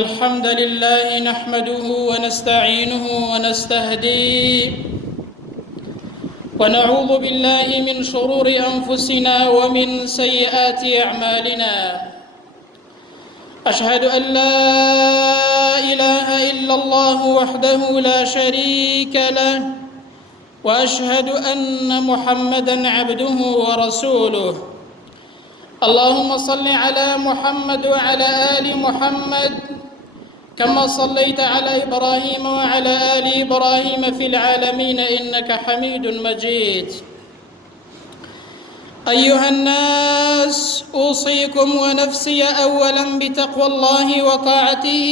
الحمد لله نحمده ونستعينه ونستهديه ونعوذ بالله من شرور أنفسنا ومن سيئات أعمالنا. أشهد أن لا إله إلا الله وحده لا شريك له، وأشهد أن محمدًا عبده ورسوله. اللهم صل على محمد وعلى آل محمد كما صليت على إبراهيم وعلى آل إبراهيم في العالمين إنك حميد مجيد. أيها الناس، أوصيكم ونفسي أولاً بتقوى الله وطاعته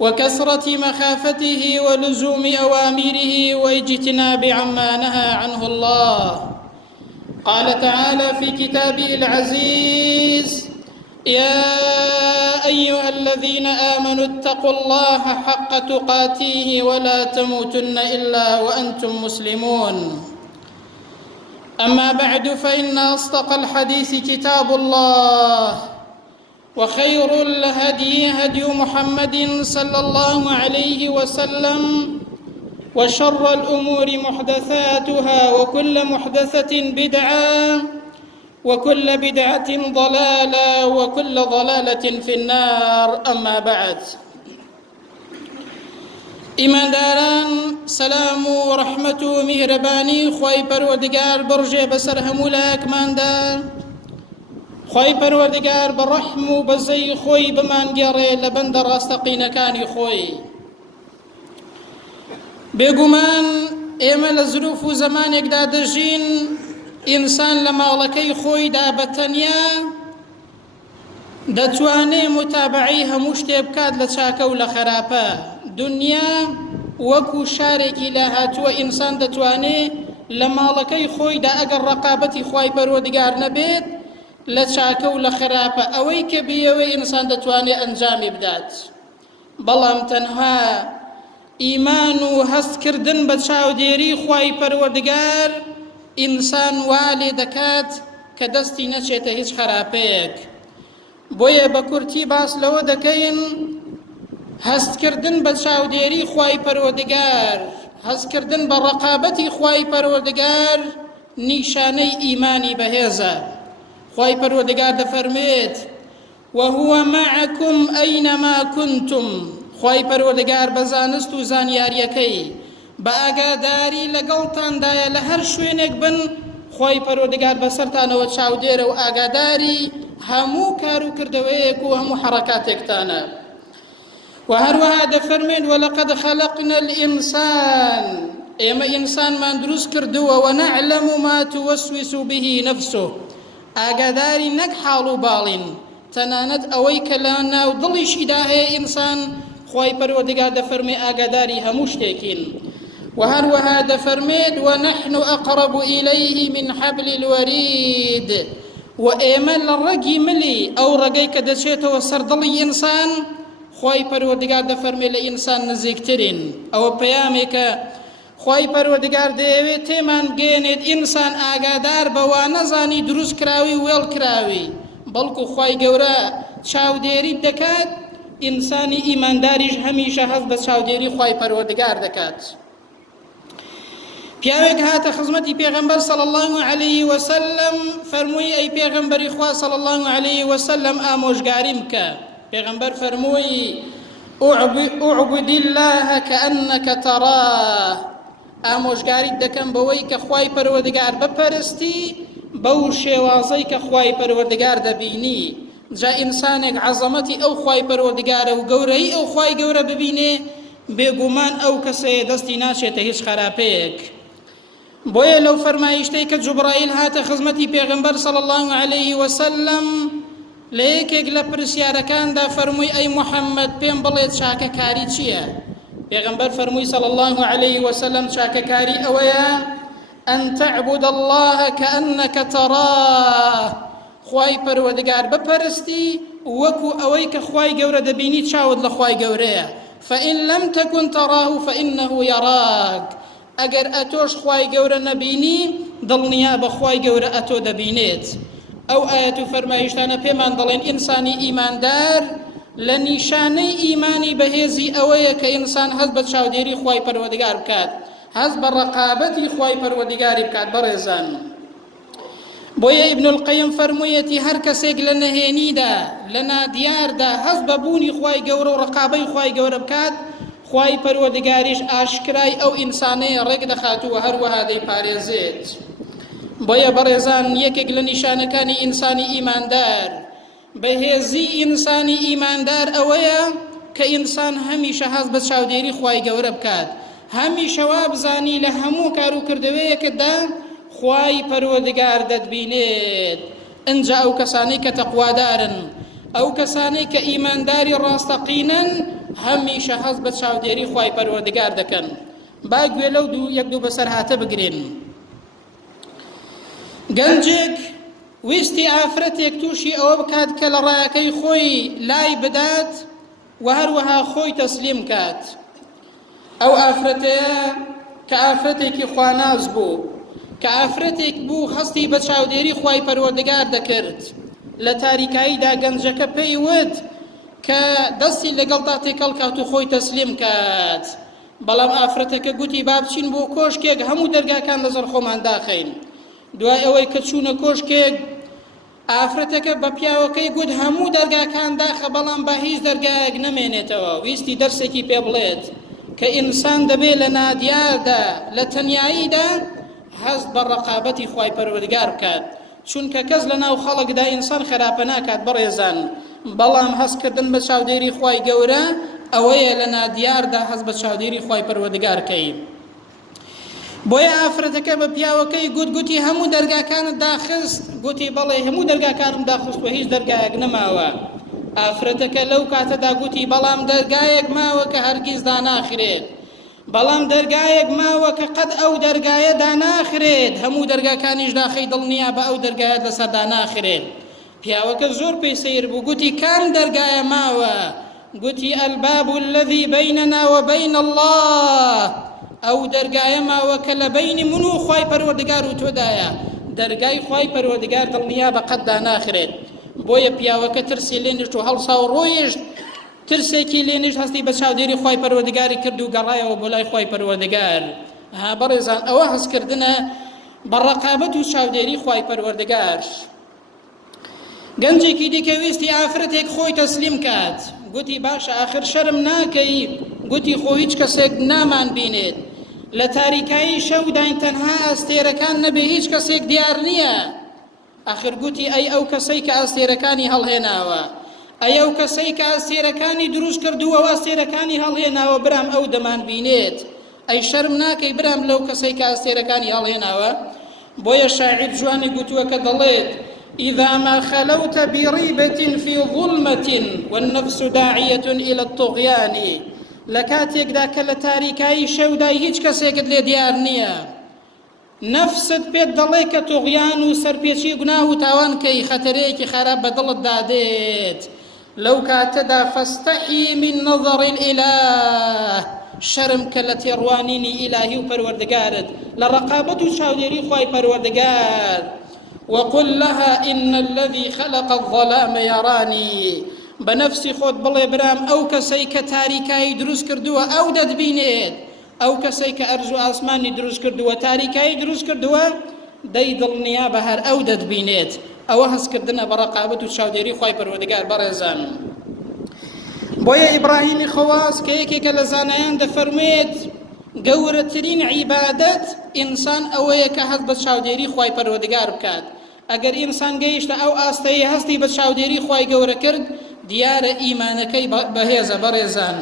وكثرة مخافته ولزوم أوامره واجتناب عما نهى عنه الله. قال تعالى في كتابه العزيز: يا أيها الذين آمنوا اتقوا الله حق تقاته ولا تموتن إلا وأنتم مسلمون. أما بعد، فإن أصدق الحديث كتاب الله، وخير الهدي هدي محمد صلى الله عليه وسلم، وشر الأمور محدثاتها، وكل محدثة بدعة، وكل بدعة ضلالة، وكل ضلالة في النار. أما بعد، إيمان داران، سلام و رحمة و مهرباني خوای پروردگار برجه بسر همولاک ماندا. خوای پروردگار برحم و بزی خوی بمان گره لبند راستقینکانی خوی. بێگومان ئێمە لە زروف و زمانێکدا دەژین ئینسان لە ماڵەکەی خۆیدا بەتەنیا دەتوانێ متابعەی هەموو شتێ بکات لە چاکە و لە خراپە. دنیا وەکو شارێکی لە هاتووە، ئینسان دەتوانێ لە ماڵەکەی خۆیدا ئەگەر ڕەقابەتی خوای پەروەردگار نەبێت لە چاکە و لە خراپە ئەوەی کە بێەوەی ئینسان دەتوانێ ئەنجامی بدات. بەڵام تەنها ئیمان و هەستکردن بە چاودێری خوای پەروەردگار ئینسان وا لێ دەکات کە دەستی نەچێتە هیچ خراپەیەک. بۆیە بە کورتی باس لەوە دەکەین هەستکردن بە چاودێری خوای پەروەردگار، هەستکردن بە ڕەقابەتی خوای پەروەردگار نیشانەی ئیمانی بەهێزە. خوای پەروەردگار دەفەرمێت: وهو معكم أينما كنتم. خوای پەروەردگار بە زانست و زانیاریەکەی بە ئاگاداری لەگەڵتاندایە لە هەر شوێنێک بن. خوای پەروەردگار بەسەرتانەوە چاودێرە و ئاگاداری هەموو کار و کردەوەیەک و هەموو حەرەکاتێکتانە. و هەروەها دەفەرمێت: وەلەقەد خەلەقنا الئینسان. ئێمە ئینسانمان دروست کردووە، وەنەعلەم ما توەسوس به نەفسه. ئاگاداری نەک حاڵ و باڵین، تەنانەت ئەوەی کە لە ناو دڵیشیدا هەیە ئینسان خوای پەروەردگار دەفەرمێ ئاگاداری هەموو شتێکین. و هەروەها دەفەرمێت: وەنەحن ئەقرب إليه من حبل الورید. و ئێمە لە ڕەگی ملی ئەو ڕەگەی کە دەچێتەوە سەر دڵی ئینسان، خوای پەروەردگار دەفەرمێ لە ئینسان نزیکترین. ئەوە پەیامێکە خوای پەروەردگار دەیەوێت تێمان بگێنێت ئینسان ئاگادار بەوا نەزانی دروست کراوی وێڵ کراوی، بەڵکو خوای گەورە چاودێری دەکات. ئینسانی ئیمانداریش هەمیشە هەست بە چاودێری خوای پەروەردگار دەکات. پیاوێک هاتە خزمەتی پێغەمبەر صلی الله علیه وسلم، فەرمووی: ئەی پێغەمبەری خوا صلی الله علیه وسلم، ئامۆژگاریم بکە. پێغەمبەر فەرمووی: اعبد الله كأنك تراه. ئامۆژگاریت دەکەم بەوەی کە خوای پەروەردگار بپەرستی بەو شێوازەی کە خوای پەروەردگار دەبینی. جا ئینسانێک عەزەمەتی ئەو خوای پەروەردگارە و گەورەی ئەو خوای گەورە ببینێ، بێگومان ئەو کەسەیە دەستی ناچێتە هیچ خراپەیەک. بۆیە لەو فەرمایشتەی کە جوبرائیل هاتە خزمەتی پێغەمبەر صلی الله علیه وسلم، لە یەکێک لە پرسیارەکاندا فەرمووی: ئەی موحەممەد، پێم بڵێت چاکەکاری چییە؟ پێغەمبەر فەرمووی صلی الله علیه وسلم: چاکەکاری ئەوەیە أن تعبد الله كأنك تراه. خوای پەروەردگار بپەرستی وەکو ئەوەی کە خوای گەورە دەبینی چاوت لە خوای گەورەیە. فإن لم تكن تراه فإنه يراك. ئەگەر ئەتۆش خوای گەورە نەبینی، دڵنیا بە خوای گەورە ئەتۆ دەبینێت. ئەو ئاەت و فەرمایشتانە پێمان دەڵێن ئینسانی ئیماندار لنشاني إيماني بهزي أويك إنسان هزبت شاوديري خواي پروردگار بكات هزب الرقابتي خواي پروردگاري بكات برزان بويا ابن القيم فرمويتي هر كسيق لنهيني دا لنا ديار دا هزب بوني خواي قورو رقابي خواي قورو بكات خواي پروردگاريش آشكراي أو إنساني رق دخاتو هر وهذي پاريزيت بويا برزان يكيق لنشانكاني إنساني إيمان دار بهزي إنساني إيمان دار أويا كإنسان هميشه هزب شاوديري خواي قورو بكات هميشه وابزاني لهمو كارو كردوية كدا خواي پروردگار دەتبینێت ئەنجا ئەو کەسانەی کە تەقوادارن ئەو کەسانەی کە ئیمانداری ڕاستەقینن هەمیشە هەست بە چاودێری خواي پەروەردگار دەکەن. با گوێ لەو یەک دوو بەسەر هاتە بگرین. گەنجێک ویستی ئافرەتێک تووشی ئەوە بکات کە لە ڕایەکەی خۆی لای بدات و هەروەها خۆی تەسلیم کات. ئەو ئافرەتەیە کە ئافرەتێکی خواناز بوو کە ئافرەتێک بوو هەستی بە چاودێری خواي پەروەردگار دەکرد لە تاریکاییدا گەنجەکە پێی وت کە دەستی لەگەڵدا تێکەڵ کات و خۆی تەسلیم کات بەڵام ئافرەتەکە گوتی با بچین بۆ کۆشکێک هەموو دەرگاکان لەسەر خۆمان داخەین. دوای ئەوەی کە چوونە کۆشکێک ئافرەتەکە بە پیاوەکەی گوت هەموو دەرگاکان داخە بەڵام با هیچ دەرگایەک نەمێنێتەوە. ویستی دەرسێکی پێ بڵێت کە ئینسان دەبێت لە نادیاردا لە تەنیاییدا هەست بە ڕقابەتی خواي پەروەردگار بکات چونکە کەس لە ناو خەڵکدا ئینسان خراپە ناکات بەڕێزان بەڵام هەستکردن بە چاودێری خواي گەورە ئەوەیە لە نادیاردا هەست بە چاودێری خواي پەروەردگارکەی. بۆیە ئافرەتەکە بە پیاوەکەی گوتی هەموو دەرگاکانت داخست گوتی بەڵێ هەموو دەرگاکانم داخست و هیچ دەرگایەک نەماوە. ئافرەتەکە لەو کاتەدا گوتی بەڵام دەرگایەک ماوە کە هەرگیز داناخرێت بەڵام دەرگایەک ماوە کە قەت ئەو دەرگایە داناخرێت هەموو دەرگاکانیش داخەی دڵنیا بە ئەو دەرگایەت لەسەر داناخرێت. پیاوەکە زۆر پێی سەیر بوو گوتی کام دەرگایە ماوە گوتی الباب الذي بيننا وبين الله ئەو دەرگایە ماوە کە لە بینی من و خواي پەروەردگار و تۆدایە دەرگای خواي پەروەردگار دڵنیا بە قەت داناخرێت. بۆیە پیاوەکە ترسی لێنیشت و هەڵسا و ڕۆیشت ترسێکی لێنیش هەستی بە چاودێری خواي پەروەردگاری کرد و گەڕایەوە بۆ لای خواي پەروەردگار. ها بەڕێزان ئەوە هەستکردنە بە ڕقابەت و چاودێری خواي پەروەردگار. گەنجێکی دیکە ویستی ئافرەتێک خۆی تەسلیم کات گوتی باشە ئاخر شەرم ناکەی گوتی خۆ هیچ کەسێک نامان بینێت لە تاریکایی شەوداین تەنها ئەستێرەکان نەبێ هیچ کەسێک دیار نییە. ئاخر گوتی ئەی ئەو کەسەی کە ئەستێرەکانی هەڵهێناوە ئەی ئەو کەسەی کە ئەستێرەکانی دروست کردووە و ئەستێرەکانی هەڵهێناوە برام ئەو دەمان بینێت ئەی شەرم ناکەی برام لەو کەسەی کە ئەستێرەکانی هەڵهێناوە. بۆیە شاعیر جوانی گوتووە کە دەڵێت إذا ما خلوت بريبة في ظلمة والنفس داعية إلى الطغيان لكاتيك ذاك لتاريكاي شوداي هيج كسيكت لي ديار نيا نفست بيت دليك طغيان وسربيتشي قناه تاوان كي خطريك خراب بدل الداديت لو كاتدا فاستحي من نظر الإله شرم كالتي روانيني إلهي وپروردگارت لرقابة شاوديري خواي پروردگار وقل لها إن الذي خلق الظلام يراني بنفسي خود بڵێ برام ئەو کەسەی کە تاریکایی دروست کردووە ئەو دەتبینێت ئەو کەسەی کە ئەرز و ئاسمانی دروست کردووە تاریکایی دروست کردووە دەی دڵنیا بە هەر ئەو دەتبینێت. ئەوە هەستکردنە بە ڕقابەت و چاودێری خواي پەروەردگار بەڕێزان. بۆیە ئیبراهیمی خەواس کە یەکێکە لە زانایان دەفەرمێت گەورەترین عیبادەت ئینسان ئەوەیە کە هەست بە چاودێری خواي پەروەردگار بکات. ئەگەر ئینسان گەیشتە ئەو ئاستەیە هەستی بە چاودێری خواي گەورە کرد دیارە ئیمانەکەی بەهێزە بەڕێزان.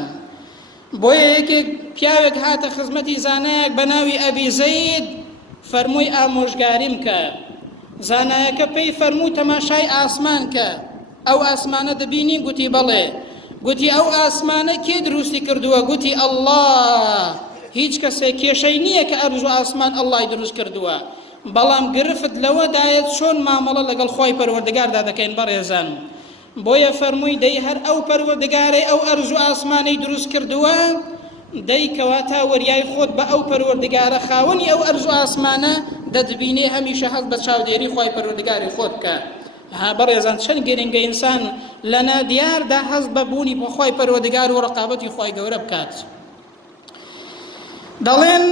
بۆیە یەکێک پیاوێک هاتە خزمەتی زانایەک بە ناوی ئەبی زەید فەرمووی ئامۆژگاریم کە. زانایەکە پێی فەرموو تەماشای ئاسمان کە ئەو ئاسمانە دەبینی گوتی بەڵێ گوتی ئەو ئاسمانە کێ دروستی کردووە گوتی ئەڵڵاه هیچ کەسێک کێشەی نییە کە ئەرز و ئاسمان ئەڵڵای دروست کردووە بەڵام گرفت لەوەدایەت چۆن مامەڵە لەگەڵ خواي پەروەردگاردا دەکەین بەڕێزان. بۆیە فەرمووی دەی هەر ئەو پەروەردگارەی ئەو ئەرز و ئاسمانەی دروست کردووە دەی کەواتە وەریای خۆت بە ئەو پەروەردگارە خاوەنی ئەو ئەرز و ئاسمانە دەتبینێ هەمیشە هەست بە چاودێری خواي پەروەردگاری خۆت بکە. ها بەڕێزان چەند گرنگە ئینسان لە نادیاردا هەست بە بوونی بۆ خۆی پەروەردگار و ڕقابەتی خۆی گەورە بکات. دەڵێن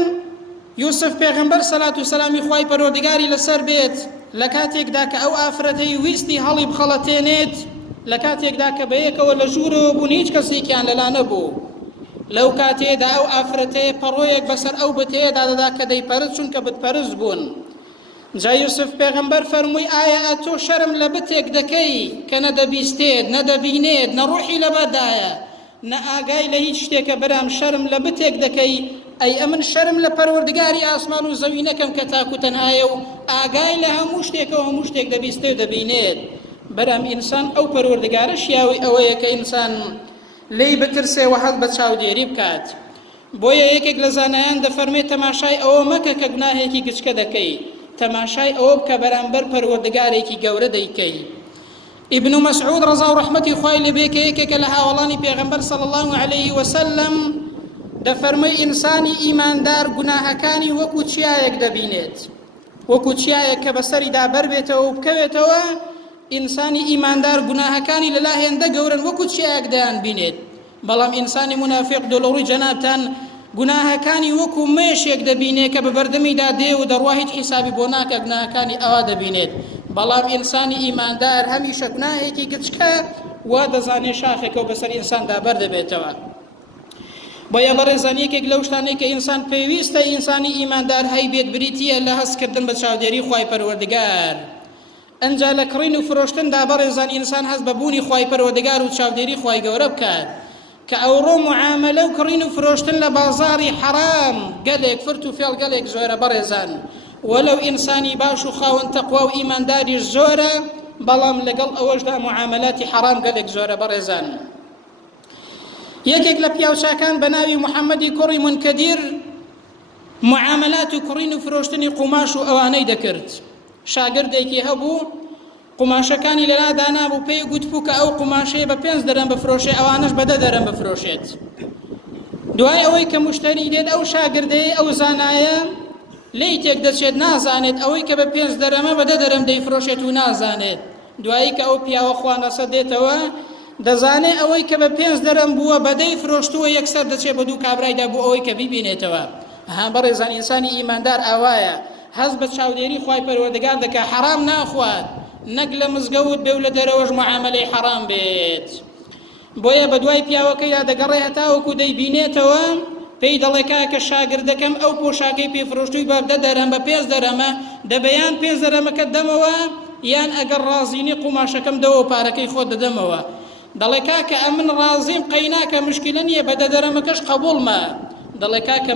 یوسف پێغەمبەر سەلات و سەلامی خۆی پەروەردگاری لەسەر بێت لە کاتێکدا کە ئەو ئافرەتەی ویستی هەڵی بخەڵەتێنێت، لە کاتێکدا کە بەیەکەوە لە ژوورەوە بوون هیچ کەسێکیان لەلا نەبوو، لەو کاتێدا ئەو ئافرەتەیە پەڕۆیەک بەسەر ئەو بتەیەدا دەدا کە دەیپەرست چونکە بتپەرست بوون. جا یوسف پێغەمبەر فەرمووی ئایا ئەتۆ شەرم لە بتێک دەکەی کە نەدەبیستێت نەدەبینێت نەڕۆحی لەبەردایە نە ئاگای لە هیچ شتێکە بەرام شەرم لە بتێک دەکەی؟ ئەی ئەمن شەرم لە پەروەردگاری ئاسمان و زەوی نەکەم کە تاکو تەنهایە و ئاگای لە هەموو شتێکەوە هەموو شتێک دەبیستێ و دەبینێت. بەرام ئینسان ئەو پەروەردگارە شیاوی ئەوەیە کە ئینسان لێی بترسێ و هەڵ بە چاودێری بکات. بۆیە یەکێک لە زانایان دەفەرمێت تەماشای ئەوە مەکە کە گوناهێکی گچکە دەکەی، تەماشای ئەوە بکە بەرامبەر پەروەردگارێکی گەورە دەیکەی. ابن مسعود ڕەزا و ڕەحمەتی خوای لێبێ کە یەکێکە لە هاوڵانی پێغەمبەر صلی الله عليه وسلم دەفەرمەی ئینسانی ئیماندار گوناهەکانی وەکو چیایەک دەبینێت، وەکو چیایەک کە بەسەریدا بەربێتەوە و بکەوێتەوە. ئینسانی ئیماندار گوناهەکانی لەلا هێندە گەورن وەکو چیایەک دەیان بینێت، بەڵام ئینسانی منافق دۆڵەڕووی جەنابتان گوناهەکانی وەکو مێشێک دەبینێت کە بە بەردەمیدا دێ و دەڕوا هیچ حیسابی بۆ ناکە گوناهەکانی ئەوا دەبینێت. بەڵام ئینسانی ئیماندار هەمیشە گوناهێکی گچکە وا دەزانێت شاخێکەوە بەسەر ئینساندا بەردەبێتەوە. بۆیە بەڕێزان یەکێک لەو شتانەی کە ئینسان پێویستە ئینسانی ئیماندار هەیبێت بریتیە لە هەستکردن بە چاودێری خوای پەروەردگار. ئەنجا لە کڕین و فرۆشتندا بەڕێزان ئینسان هەست بە بوونی خوای پەروەردگار و چاودێری خوای گەورە بکات کە ئەوڕۆ معاملە و کڕین و فرۆشتن لە بازاری حرام گەلێک فرت و فێڵ گەلێک زۆرە بەڕێزان. وەلەو ئینسانی باش و خاوەن تەقوا و ئیمانداریش زۆرە، بەڵام لەگەڵ ئەوەشدا معاملاتی حرام گەلێک زۆرە بەڕێزان. یەکێک لە پیاوچاکان بە ناوی محەممەدی کوڕی منکەدیر معاملات و کڕین و فرۆشتنی قوماش و ئەوانەی دەکرد. شاگردێکی هەبوو قوماشەکانی لەلا دانابوو، پێی گوتبوو کە ئەو قوماشەیە بە 5 دەرەم بفرۆشێ، ئەوانەش بە 10 دەرەم بفرۆشێت. دوای ئەوەی کە مشتری دێت ئەو شاگردەیە ئەو زانایە لی تێک دەچێت، نازانێت ئەوەی کە بە 5 دەرەمە بە 10 دەرەم دەیفرۆشێت و نازانێت. دوایی کە ئەو پیاوە خوانەسە دێتەوە دەزانێت ئەوەی کە بە 5 دەرەم بووە بەدەی فرۆشتووە یەکسەر دەچێت بە 2 کابرایدا بۆ ئەوەی کە بیبینێتەوە. بەڕێزان ئینسانی ئیماندار ئاوایە هەست بە چاودێری خوای پەروەردگار دەکات، حرام ناخوات، نەک لە مزگەوت بێ و لە دەرەوەش معاملەی حرام بێت. بۆیە بە دوای پیاوەکەیدا دەگەڕێ هەتاوەکو دەیبینێتەوە، پێی دەڵێ کاکە شاگردەکەم ئەو پۆشاکەی پێفرۆشتووی بە 10 دەرەم بە 5 دەرەمە، دەبەیان 5 دەرەمەکەت دەمەوە یان ئەگەر ڕازینی قوماشەکەم دەوە پارەکەی خۆت دەدەمەوە. دەڵێ کاکە ئەمن ڕازیم قەیناکە مشکلە نییە، بە 10 دەرەمەکەش قبوڵمە. دەڵێ کاکە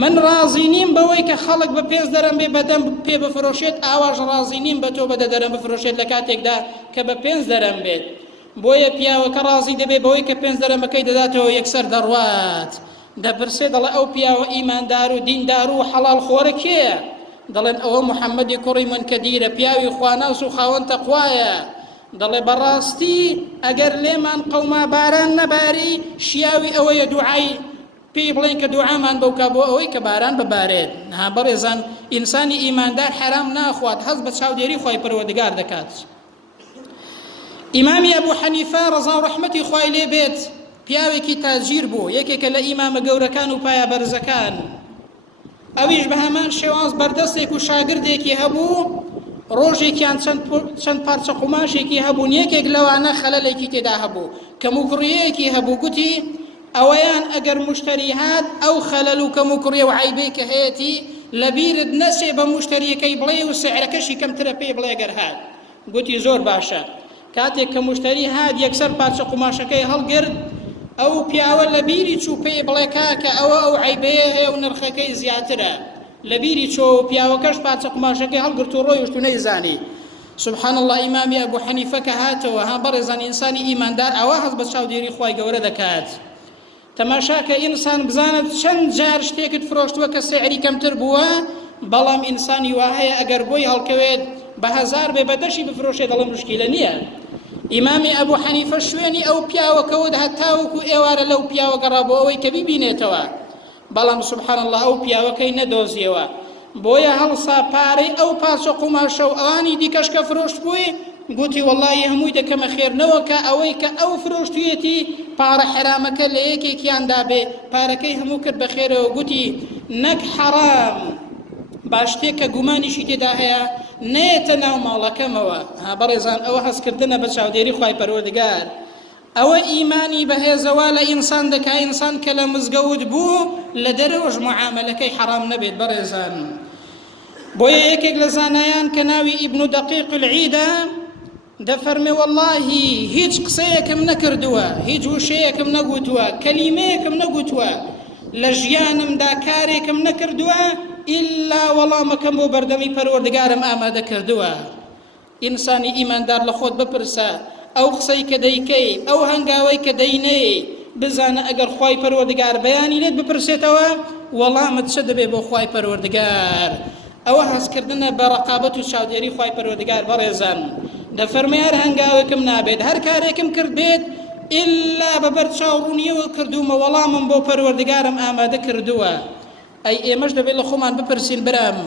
من ڕازی نیم بەوەی کە خەڵک بە 5 دەرەم بێ بەدەم پێ بفرۆشێت، ئاواش ڕازی نیم بە تۆ بە 10 دەرەم بفرۆشێت لە کاتێکدا کە بە 5 دەرەم بێت. بۆیە پیاوەکە ڕازی دەبێت بەوەی کە 5 دەرەمەکەی دەداتەوە یەکسەر دەڕوات. دەپرسێ دەڵێ ئەو پیاوە ئیماندار و دیندار و حەڵال خۆرە کێیە؟ دەڵێن ئەوە محەممەدی کوڕی منکەدیرە، پیاوی خواناس و خاوەن تەقوایە. دەڵێ بەڕاستی ئەگەر لێمان قەوما باران نەباری شیاوی ئەوەیە دوعای پێی بڵێن کە دوعامان بەوکە بۆ ئەوەی کە باران ببارێت. بەڕێزان ئینسانی ئیماندار حرام ناخوات، هەست بە چاودێری خوای پەروەردگار دەکات. ئیمامی ئەبوو حەنیفە ڕەزا و ڕەحمەتی خوای لێ بێت پیاوێکی تاجیر بوو، یەکێکە لە ئیمامە گەورەکان و پایە بەرزەکان. ئەویش بە هەمان شێواز بەردەستێک و شاگردێکی هەبوو، ڕۆژێکیان چەند پارچە قوماشێکی هەبوو، یەکێک لەوانە خەلەلێکی تێدا هەبوو، کەم و کوڕیەیەکی هەبوو. گوتی ئەوەیان ئەگەر مشتری هات ئەو خەلەل و کەم و کوڕیە و عیبەی کە هەیەی لەبیرت نەچێ بە مشتریەکەی بڵێ و سعرەکەشی کەمترە پێی بڵێ گەر هات. گوتی زۆر باشە. کاتێک کە مشتری هات یەکسەر پارچە قوماشەکەی هەڵگرت، ئەو پیاوە لەبیری چوو پێی بڵێ کاکە ئەوە ئەو عیبەیە هەیە و نرخەکەی زیاترە. لەبیری چۆ پیاوەکەش پارچە قوماشەکەی هەڵگرت و ڕۆیشت و نەیزانی. سبحان الله ئیمامی ئەبوو حەنیفە کە هاتەوە، بەڕێزان ئینسانی ئیماندار ئەوە هەست بە چاودێری خوای گەورە دەکات. تەماشاکە ئینسان بزانت چەند جار شتێکت فرۆشتووە کە سعری کەمتر بووە، بەڵام ئینسانی وا هەیە ئەگەر بۆی هەڵکەوێت بە 1000 بێ بەدەشی بفرۆشێت، دەڵێ مشکلە نییە. ئیمامی ئەبوو حەنیفە شوێنی ئەو پیاوەکەوت هەتاوەکو ئێوارە لەو پیاوە گەڕا بۆ ئەوەی کە بیبینێتەوە، بەڵام سبحان الله ئەو پیاوەکەی نەدۆزیەوە. بۆیە هەڵسا پارەی ئەو پاچە قوماشە و ئەوانی دیکەش کە فرۆشت بووی گوتی وەڵڵی هەمووی دەکەمە خێرنەوە کە ئەوەی کە ئەو فرۆشتویەتی پارە حرامەکە لە یەکێکیاندا بێ پارەکەی هەموو کرد بە خێرەوە گوتی نەک حەرام باشتێک کە گومانیشی تێدا هەیە نێتە ناو ماڵەکەمەوە. بەڕێزان ئەوە هەستکردنە بە چاودێری خوای پەروەردگار، ئەوە ئیمانی بەهێزەوە لە ئینسان دەکا ئینسان کە لە مزگەوت بوو لە دەرەوەش معاملەکەی حەرام نەبێت. بەڕێزان بۆیە یەکێک لە زانایان کە ناوی ئیبن دەقیق العیدە دەفەرمێ وەڵڵاهی هیچ قسەیەکم نەکردووە، هیچ وشەیەکم نەگوتووە، کەلیمەیەکم نەگوتووە، لە ژیانمدا کارێکم نەکردووە ئیلا وەڵامەکەم بۆ بەردەمی پەروەردگارم ئامادە کردووە. ئینسانی ئیماندار لە خۆت بپرسە ئەو قسەی کە دەیکەی ئەو هەنگاوەی کە دەینەی بزانە ئەگەر خوای پەروەردگار بەیانی لێت بپرسێتەوە وەڵامت چ دەبێ بۆ خوای پەروەردگار. ئەوە هەستکردنە بە ڕەقابەت و چاودێری خوای پەروەردگار. بەڕێزان دەفەرمێ هەر هەنگاوێکم نابێت هەر کارێکم کرد بێت ئیلا بەبەر چاوڕوونیەوە کردومە وەڵامم بۆ پەروەردگارم ئامادە کردووە. ئەی ئێمەش دەبێت لە خۆمان بپرسین برام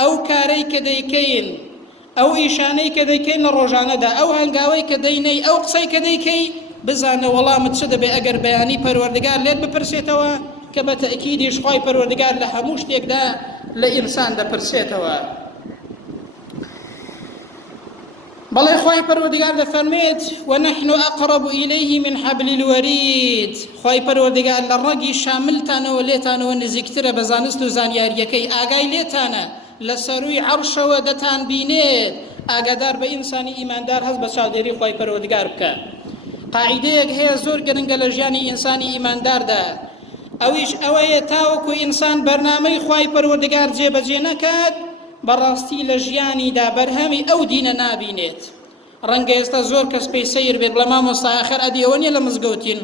ئەو کارەی کە دەیکەین ئەو ئیشانەی کە دەیکەین لە ڕۆژانەدا ئەو هەنگاوەی کە دەینەی ئەو قسەی کە دەیکەی بزانە وەڵامت چ دەبێ ئەگەر بەیانی پەروەردگار لێت بپرسێتەوە کە بە تەئکیدیش خوای پەروەردگار لە هەموو شتێکدا لە ئینسان دەپرسێتەوە. بەڵێ خوای پەروەردگار دەفەرمێت وەنەحن ئەقرەب ئیلەیه من حەبل الوەرید. خوای پەروەردگار لە ڕەگی شاملتانەوە لێتانەوە نزیکترە بە زانست و زانیاریەکەی ئاگای لێتانە لە سەرووی عەرشەوە دەتان بینێت. ئاگادار بە ئینسانی ئیماندار هەست بە چاودێری خوای پەروەردگار بکە. قاعیدەیەک هەیە زۆر گرنگە لە ژیانی ئینسانی ئیمانداردا، ئەویش ئەوەیە تاوەکو ئینسان بەرنامەی خوای پەروەردگار جێبەجێ نەکات بەڕاستی لە ژیانیدا بەرهەمی ئەو دینە نابینێت. ڕەنگە ئێستا زۆر کەس پێی سەیر بێت لە مامۆستا ئاخر ئەدی ئەوە نییە لە مزگەوتین،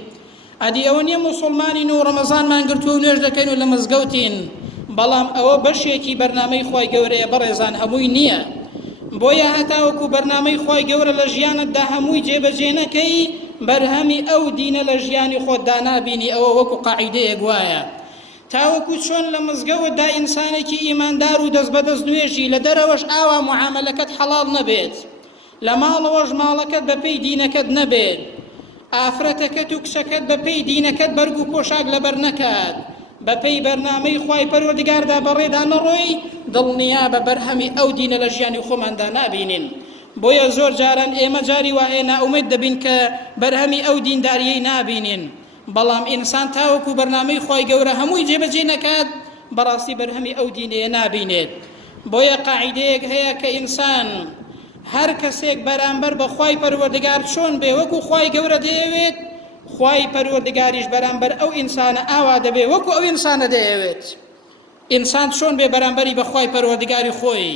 ئەدی ئەوە نییە موسڵمانین و ڕەمەزانمان گرتووە و نوێژ دەکەین و لە مزگەوتین، بەڵام ئەوە بەشێکی بەرنامەی خوای گەورەیە. بەڕێزان هەمووی نییە. بۆیە هەتاوەکو بەرنامەی خوای گەورە لە ژیانتدا هەمووی جێبەجێ نەکەی بەرهەمی ئەو دینە لە ژیانی خۆتدا نابینی. ئەوە وەکو قاعیدەیەک وایە تاوەکو چۆن لە مزگەوتدا ئینسانێکی ئیماندار و دەست بەدەست نوێژی لە دەرەوەش ئاوا معاملەکەت حەڵاڵ نەبێت، لە ماڵەوەش ماڵەکەت بەپێی دینەکەت نەبێت، ئافرەتەکەت و کچەکەت بەپێی دینەکەت بەرگ و پۆشاک لەبەر نەکات، بەپێی بەرنامەی خوای پەروەردگاردا بەڕێدا نەڕۆی دڵنیا بە بەرهەمی ئەو دینە لە ژیانی خۆماندا نابینین. بۆیە زۆر جاران ئێمە جاری وایە ناومێد دەبین کە بەرهەمی ئەو دینداریەی نابینین، بەڵام ئینسان تاوەکو بەرنامەی خوای گەورە هەمووی جێبەجێ نەکات بەڕاستی بەرهەمی ئەو دینەیە نابینێت. بۆیە قاعیدەیەک هەیە کە ئینسان هەر کەسێک بەرامبەر بە خوای پەروەردگار چۆن بێ وەکو خوای گەورە دەیەوێت خوای پەروەردگاریش بەرامبەر ئەو ئینسانە ئاوا دەبێ وەکو ئەو ئینسانە دەیەوێت. ئینسان چۆن بێ بەرامبەری بە خوای پەروەردگاری خۆی،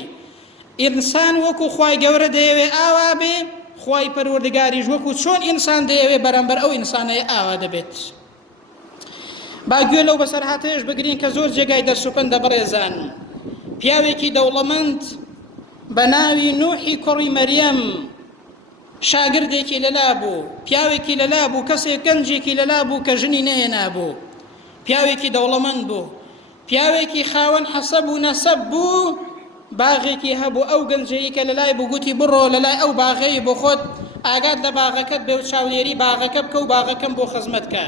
ئینسان وەکو خوای گەورە دەیەوێ ئاوا بێ، خوای پەروەردگاریش وەکو چۆن ئینسان دەیەوێ بەرامبەر ئەو ئینسانەیە ئاوا دەبێت. با گوێ لەو بەسەرهاتەیەش بگرین کە زۆر جێگای دەرسوپەندە. بەڕێزان پیاوێکی دەوڵەمەند بە ناوی نوحی کوڕی مەریەم شاگردێکی لەلا بوو، پیاوێکی لەلا بوو، کەسێک گەنجێکی لەلا بوو کە ژنی نەهێنا بوو، پیاوێکی دەوڵەمەند بوو، پیاوێکی خاوەن حەسەب و نەسەب بوو، باغێکی هەبوو ئەو گەنجەیە کە لەلای بوو گوتی بڕۆ لەلای ئەو باغەی بۆ خۆت ئاگات لە باغەکەت بێ و چاودێری باغەکە بکە و باغەکەم بۆ خزمەت کە.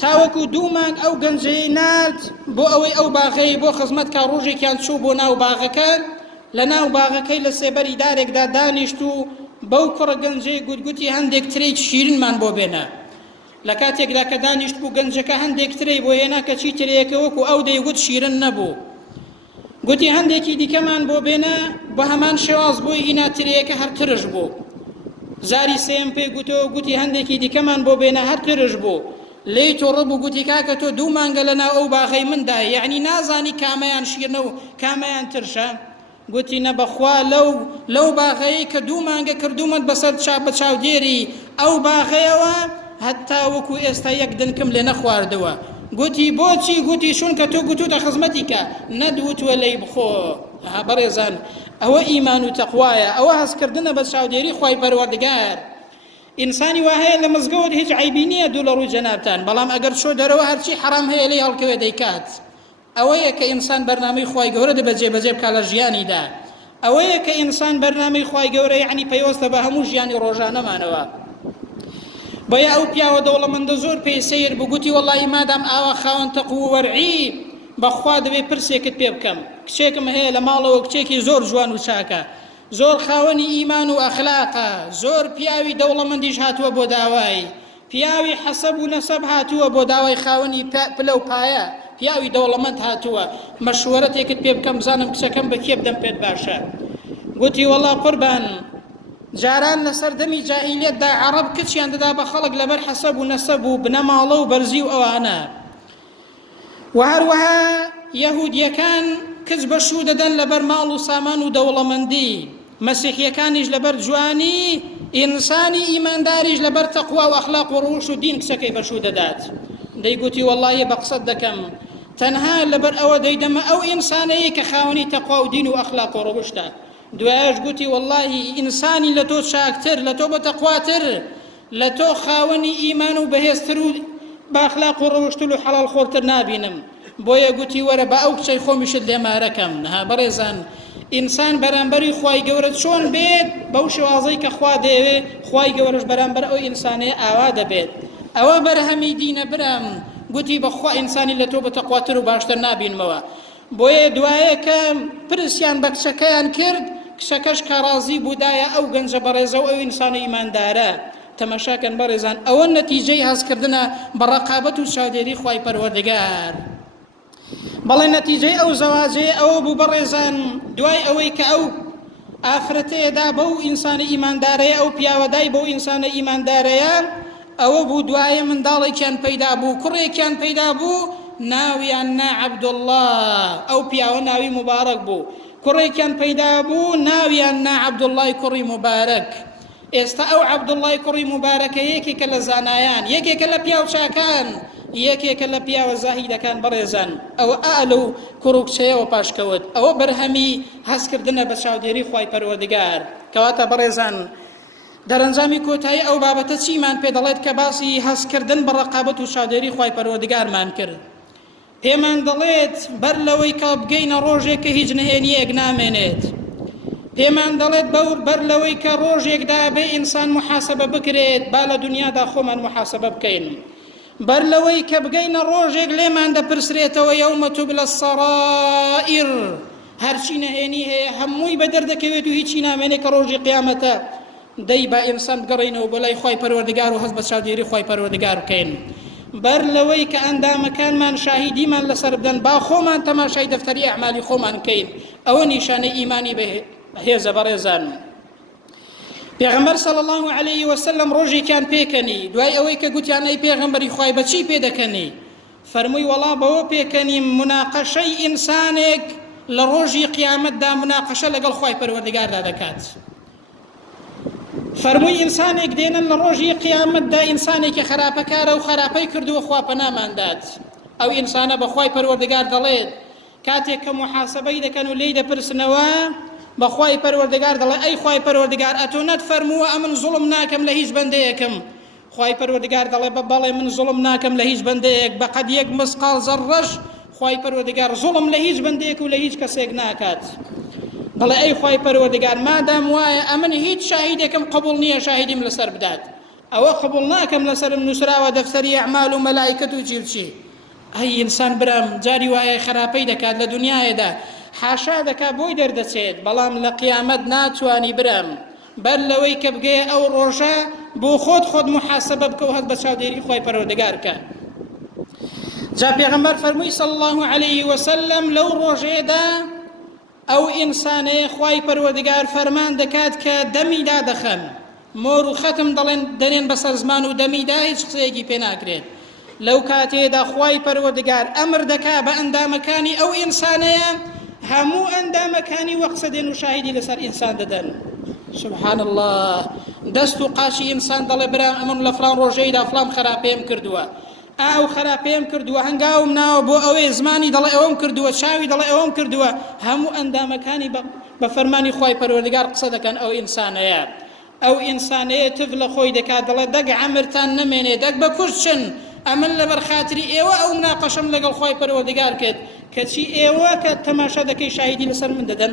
تاوەکو دوو مانگ ئەو گەنجەی نات بۆ ئەوەی ئەو باغەی بۆ خزمەت کا ڕۆژێکیان چوو بۆ ناو باغەکە، لە ناو باغەکەی لە سێبەری دارێکدا دانیشت و بەو کوڕە گەنجەی گوتگوتی هەندێک ترێک شیرینمان بۆ بێنە. لە کاتێکدا کە دانیشت بوو گەنجەکە هەندێک ترەی بۆ هێنا کە چی ترەیەکە وەکو ئەو دەیگوت شیرن نەبوو، گوتی هەندێکی دیکەمان بۆ بێنە، بە هەمان شێواز بۆی هینا ترەیەکە هەر ترش بوو. زاری سێم پێی گوتەوە گوتی هەندێکی دیکەمان بۆ بێنە هەر ترش بوو. لێی تۆڕە بوو گوتی کاکە تۆ دوو مانگە لە ناو ئەو باغەی مندا، یعنی نازانی کامەیان شیرنە و کامەیان ترشە؟ گوتی نە بەخوا لەو باغەیە کە دوو مانگە کردومت بەسەر بە چاودێری ئەو باغەیەوە هەتا وەکو ئێستا یەک دنکم لێ نەخواردەوە. گوتی بۆچی؟ گوتی چونکە تۆ گوتوتە خزمەتی کە نەدوتوە لێی بخۆ. بەڕێزان ئەوە ئیمان و تەقوایە، ئەوە هەستکردنە بە چاودێری خوای پەروەردگار. ئینسانی وا هەیە لە مزگەوت هیچ عیبی نییە دوو لە ڕووی جەنابتان، بەڵام ئەگەر چۆ دەرەوە هەرچی حەرام هەیە لێی هەڵکەوێ دەیکات. ئەوەیە کە ئینسان بەرنامەی خوای گەورە دەبێت جێبەجێ بکات لە ژیانیدا، ئەوەیە کە ئینسان بەرنامەی خوای گەورە یعنی پەیوەستە بە هەموو ژیانی ڕۆژانەمانەوە. بۆیە ئەو پیاوە دەوڵەمەندە زۆر پێی سەیر بگوتی وەڵی مادام ئاوا خاوەن تەقوو و وەرعی بەخوا دەبێت پرسێکت پێ بکەم. کچێکم هەیە لە ماڵەوە، کچێکی زۆر جوان و چاکە، زۆر خاوەنی ئیمان و ئەخلاقە، زۆر پیاوی دەوڵەمەندیش هاتووە بۆ داوای، پیاوی حەسەب و نەسەب هاتووە بۆ داوای خاوەنی پلە و پایە، پیاوی دەوڵەمەند هاتووە، مەشوەرەتێکت پێ بکەم بزانم کچەکەم بە کێ بدەم پێت باشە. گوتی وەڵا قوربان، جاران لەسەر دەمی جاهیلیەتدا عەرەب کچیان دەدا بە خەڵک لەبەر حەسەب و نەسەب و بنەماڵە و بەرزی و ئەوانە، و هەروەها یەهودیەکان کچ بەشوو دەدەن لەبەر ماڵ و سامان و دەوڵەمەندی، مەسیحیەکانیش لەبەر جوانی، ئینسانی ئیمانداریش لەبەر تەقوا و ئەخلاق و ڕوش و دین کچەکەی بەشوو دەدات. دەیگوتی وەڵڵاهی بە قسەت دەکەم تەنها لەبەر ئەوە دەیدەمە ئەو ئینسانەیە کە خاوەنی تەقوا و دین و ئەخلاق و ڕوشتە. دوایش گوتی وەڵڵاهی ئینسانی لە تۆ چاکتر، لە تۆ بەتەقواتر، لە تۆ خاوەنی ئیمان و بەهێزتر و بەخلاق و ڕەوشتل و حەڵال خۆرتر نابینم. بۆیە گوتی وەرە بە ئەو کچەی خۆمیشت لێمارەکەم. نەها بەڕێزان، ئینسان بەرامبەری خوای گەورە چۆن بێت بەو شێوازەی کە خوا دەیەوێ، خوای گەورەش بەرامبەر ئەو ئینسانەیە ئاوا دەبێت. ئەوە بەرهەمی دینە برام. گوتی بەخوا ئینسانی لە تۆ بەتەقواتر و باشتر نابینمەوە. بۆیە دوایە کە پرسیان بە کچەکەیان کرد، کچەکەش کە ڕازی بوودایە ئەو گەنجە بەڕێزە و ئەو ئینسانە ئیماندارە. تەماشاکەن بەڕێزان، ئەوە نەتیجەی هەستکردنە بە ڕەقابەت و چاودێری خوای پەروەردگار. بەڵێ نەتیجەی ئەو زەواجەیە ئەوە بوو بەڕێزان، دوای ئەوەی کە ئەو ئافرەتەیەدا بەو ئینسانە ئیماندارەیە، ئەو پیاوەدای بەو ئینسانە ئیماندارەیە، ئەوە بوو دوایە منداڵێکیان پەیدا بوو، کوڕێکیان پەیدا بوو، ناویان نا عەبدوڵڵاه، ئەو پیاوە ناوی مبارەک بوو. کوڕێکیان پەیدا بوو، ناویان نا عەبدوڵڵای کوڕی مبارەک. ئێستا ئەو عەبدوڵڵای کوڕی مبارەکە یەکێکە لە زانایان، یەکێکە لە پیاو چاکان، یەکێکە لە پیاوە زاهیدەکان. بەڕێزان، ئەوە ئالە و کوڕ و کچەیەوە پاشکەوت. ئەوە بەرهەمی هەستکردنە بە چاودێری خوای پەروەردگار. کەواتە بەڕێزان، دەرەنجامی کۆتایی ئەو بابەتە چیمان پێ دەڵێت کە باسی هەستکردن بە ڕەقابەت و چاودێری خوای پەروەردگارمان کرد؟ پێمان دەڵێت بەر لەوەی کە بگەینە ڕۆژێک کە هیچ نهێنیەک نامێنێت، پێمان دەڵێت بەر لەوەی کە ڕۆژێکدا بێ ئینسان محاسبە بکرێت، با لە دنیادا خۆمان محاسبە بکەین. بەر لەوەی کە بگەینە ڕۆژێک لێمان دەپرسرێتەوە یەومە توبلە السەرائیر، هەرچی نەهێنی هەیە هەمووی بە دەردەکەوێت و هیچی نامێنێت کە ڕۆژی قیامەتە. دەی با ئینسان بگەڕێنەوە بۆ لای خوای پەروەردگار و هەست بە چاودێری خوای پەروەردگار بکەین. بەر لەوەی کە ئەندامەکانمان شاهیدیمان لەسەر بدەن، با خۆمان تەماشای دەفتەری ئەعمالی خۆمان بکەین. ئەوە نیشانەی ئیمانی بەهێزە. بەڕێزان، پێغەمبەر صلی الله علیه وسلم ڕۆژێکیان پێکەنی، دوای ئەوەی کە گوتیان ئەی پێغەمبەری خوای بەچی پێدەکەنی؟ فەرمووی وەڵا بەوە پێکەنیم مناقەشەی ئینسانێک لە ڕۆژی قیامەتدا مناقەشە لەگەڵ خوای پەروەردگاردا دەکات. فەرمووی ئینسانێک دێنن لە ڕۆژی قیامەتدا، ئینسانێکی خراپەکارە و خراپەی کردووە خوا پەناماندات. ئەو ئینسانە بەخوای پەروەردگار دەڵێت، کاتێک کە محاسبەی دەکەن و لێی دەپرسنەوە، بەخوای پەروەردگار دەڵێ ئەی خوای پەروەردگار، ئەتۆ نەتفەرمووە ئەمن زوڵم ناکەم لە هیچ بەندەیەکم؟ خوای پەروەردگار دەڵێ بەڵێ من زوڵم ناکەم لە هیچ بەندەیەک، بەقەد یەک مسقال زەڕەش خوای پەروەردگار زوڵم لە هیچ بەندەیەک و لە هیچ کەسێک ناکات. دەڵێ ئەی خوای پەروەردگار، مادام وایە ئەمن هیچ شاهیدێکم قبوڵ نییە شاهیدیم لەسەر بدات، ئەوە قبوڵ ناکەم لەسەرم نووسراوە دەفتەری ئەعمال و مەلایکەت و چی. ئەی ئینسان برام، جاری وایە خراپەی دەکات لە دنیایەدا، حاشا دەکا بۆی دەردەچێت، بەڵام لە قیامەت ناتوانی برام بەر لەوەی کە بگەیە ئەو ڕۆژە بۆ خۆت محاسبە بکە و هەست بە چاودێری خوای پەروەردگار کە. جا پێغەمبەر فەرمووی صلی الله علیه وسلم لەو ڕۆژێدا ئەو ئینسانەیە خوای پەروەردگار فەرمان دەکات کە دەمیدا دەخەن، مۆر و خەتم دەنێن بەسەر زمان و دەمیدا هیچ قسەیەکی پێ ناکرێت. لەو کاتێدا خوای پەروەردگار ئەمر دەکا بە ئەندامەکانی ئەو ئینسانەیە، هەموو ئەندامەکانی وەقسە دێن و شاهیدی لەسەر ئینسان دەدەن. سبحان الله، دەست و قاشی ئینسان دەڵێ برام ئەمن لە فلان ڕۆژەیدا فلان خراپەیەم کردووە، ئاو خراپەیەم کردووە، هەنگاوم ناوە بۆ ئەوەی زمانی دەڵێ ئەوەم کردووە، چاوی دەڵێ ئەوەم کردووە، هەموو ئەندامەکانی بە فەرمانی خوای پەروەردگار قسە دەکەن ئەو ئینسانەیە. ئەو ئینسانەیە تف لە خۆی دەکات، دەڵێ دەگ عەمرتان نەمێنێ، دەگ بە کوشتن، ئەمن لەبەر خاتری ئێوە ئەو مناقەشەم لەگەڵ خوای پەروەردگار کرد کەچی ئێوە کە تەماشا دەکەی شاهیدی لەسەر من دەدەن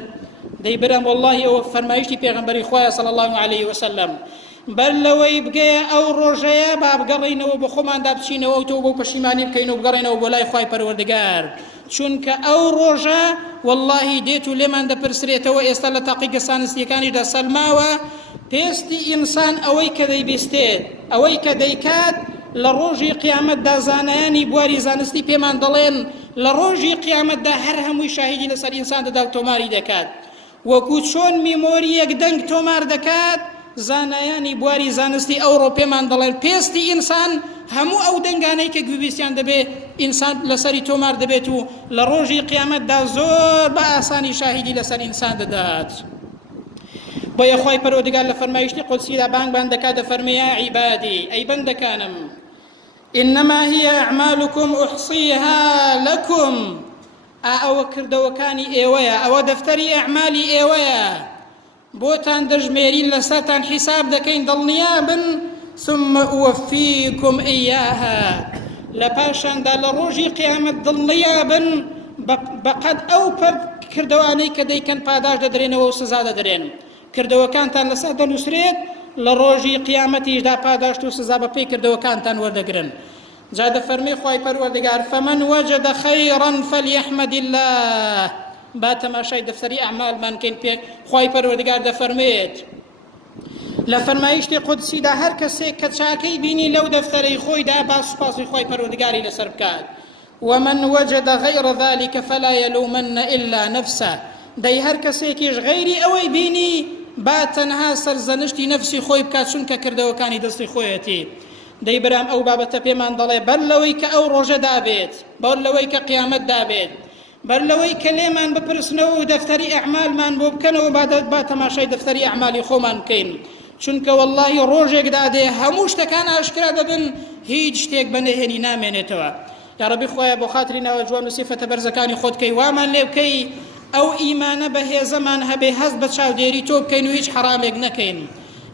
دەیبرم والله ئەوە فەرمایشتی پێغەمبەری خوایە صلی الله عليه وسلم بەر لەوەی بگەیە ئەو ڕۆژەیە با بگەڕێینەوە بۆ خۆماندا بچینەوە و تۆ بۆ پەشیمانی بکەینەوە بگەڕێنەوە بۆ لای خوای پەروەردگار چونکە ئەو ڕۆژە والله دێت و لێمان دەپرسرێتەوە ئێستا لە تاقیگە سانستیەکانیدا سەلماوە پێستی ئینسان ئەوەی کە دەیبیستێت ئەوەی کە دەیکات لە ڕۆژی قیامەتدا زانایانی بواری زانستی پێمان دەڵێن لە ڕۆژی قیامەتدا هەر هەمووی شاهیدی لەسەر ئینسان دەدا و تۆماری دەکات وەکو چۆن میمۆری یەک دەنگ تۆمار دەکات زانایانی بواری زانستی ئەوڕۆ پێمان دەڵێن پێستی ئینسان هەموو ئەو دەنگانەی کە گوێویستیان دەبێت ئینسان لەسەری تۆمار دەبێت و لە ڕۆژی قیامەتدا زۆر بە ئاسانی شاهیدی لەسەر ئینسان دەدات بۆ یەخوای پەروەردگار لە فەرمایشتی قودسیدا بانگمان دەکات دەفەرمێ یا عیبادی ئەی بەندەکانم إنما هي أعمالكم أحصيها لكم أو كردوكاني إيويا أو دفتري أعمالي إيويا بوتان دجميرين لساتان حساب دكين دلنيابن ثم أوفيكم إياها لباشان دا لروجي قيامة دلنيابن بقد أو كردواني كدي كان پاداش ددرين وسزا ددرين كردوكانتان لساتان نسريت لروجي قيامتي دا پاداش تو سزا بپی كردوكانتان وردگرن جاد فرمي خواهي پروردگار فمن وجد خيرا فليحمد الله بات ما شاي دفتري أعمال من كين بيك خواهي پروردگار دفرميت لفرمايشتي قدسي دا هر كسي كتشاكي بيني لو دفتري خوي دا باس سپاسي خواهي پروردگاري لسربكات ومن وجد غير ذلك فلا يلومن إلا نفسه داي هر كسي كيش غيري أوي بيني باتنها سرزنشتي نفسي خوي بكات شنك كردوكاني دستي خويتي دەی برام ئەو بابەتە پێمان دەڵێ بەر لەوەی کە ئەو ڕۆژە دابێت بەر لەوەی کە قیامەت دابێت بەر لەوەی کە لێمان بپرسنەوە و دەفتەری ئەعمالمان بۆ بکەنەوە با تەماشای دەفتەری ئەعمالی خۆمان بکەین چونکە واللهی ڕۆژێکدا دێ هەموو شتەکان ئاشکرا دەبن هیچ شتێک بەنهێنی نامێنێتەوە یا رەبی خۆیە بۆ خاتری ناوە جوان و سیفەتە بەرزەکانی خۆت کەی وامان لێ بکەی ئەو ئیمانە بەهێزەمان هەبێ هەست بە چاودێری تۆ بکەین و هیچ حرامێک نەکەین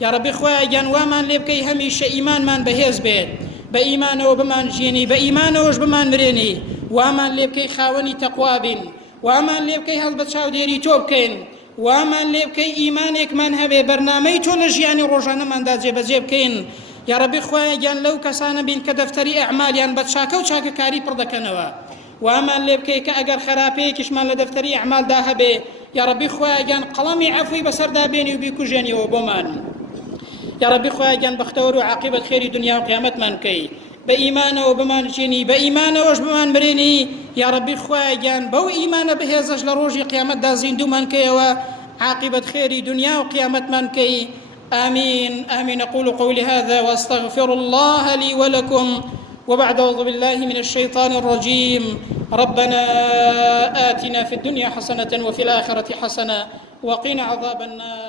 يا ربي خويا جان وامان لبكي هميشه ايمان من بهز بيت بايمان وبمان جيني بايمان وش بمان مريني وامان لبكي خاوني تقوى بين وامان لبكي هزبت شاو ديري توبكين وامان لبكي ايمانك من هبه برنامج تو لجياني روجانا من دا جيب جيبكين يا ربي خويا جان لو كسانا بين كدفتري اعمال يعني بتشاكا وشاكا كاري بردكنوا وامان لبكي كاجر خرابي كشمان لدفتري اعمال دا هبه يا ربي خويا جان قلمي عفوي بسر دا بيني وبيكو جاني وبمان يا ربي خويا جان بختور وعاقبة خير دنيا وقيامت من كي بإيمانه وبمان جيني بإيمانه وش بمان مريني يا ربي خويا جان بو إيمانه بهزج لروجي قيامت دا زيندو من كي وعاقبة خير دنيا وقيامت من كي آمين آمين أقول قولي هذا وأستغفر الله لي ولكم وبعد أعوذ بالله من الشيطان الرجيم ربنا آتنا في الدنيا حسنة وفي الآخرة حسنة وقنا عذاب النار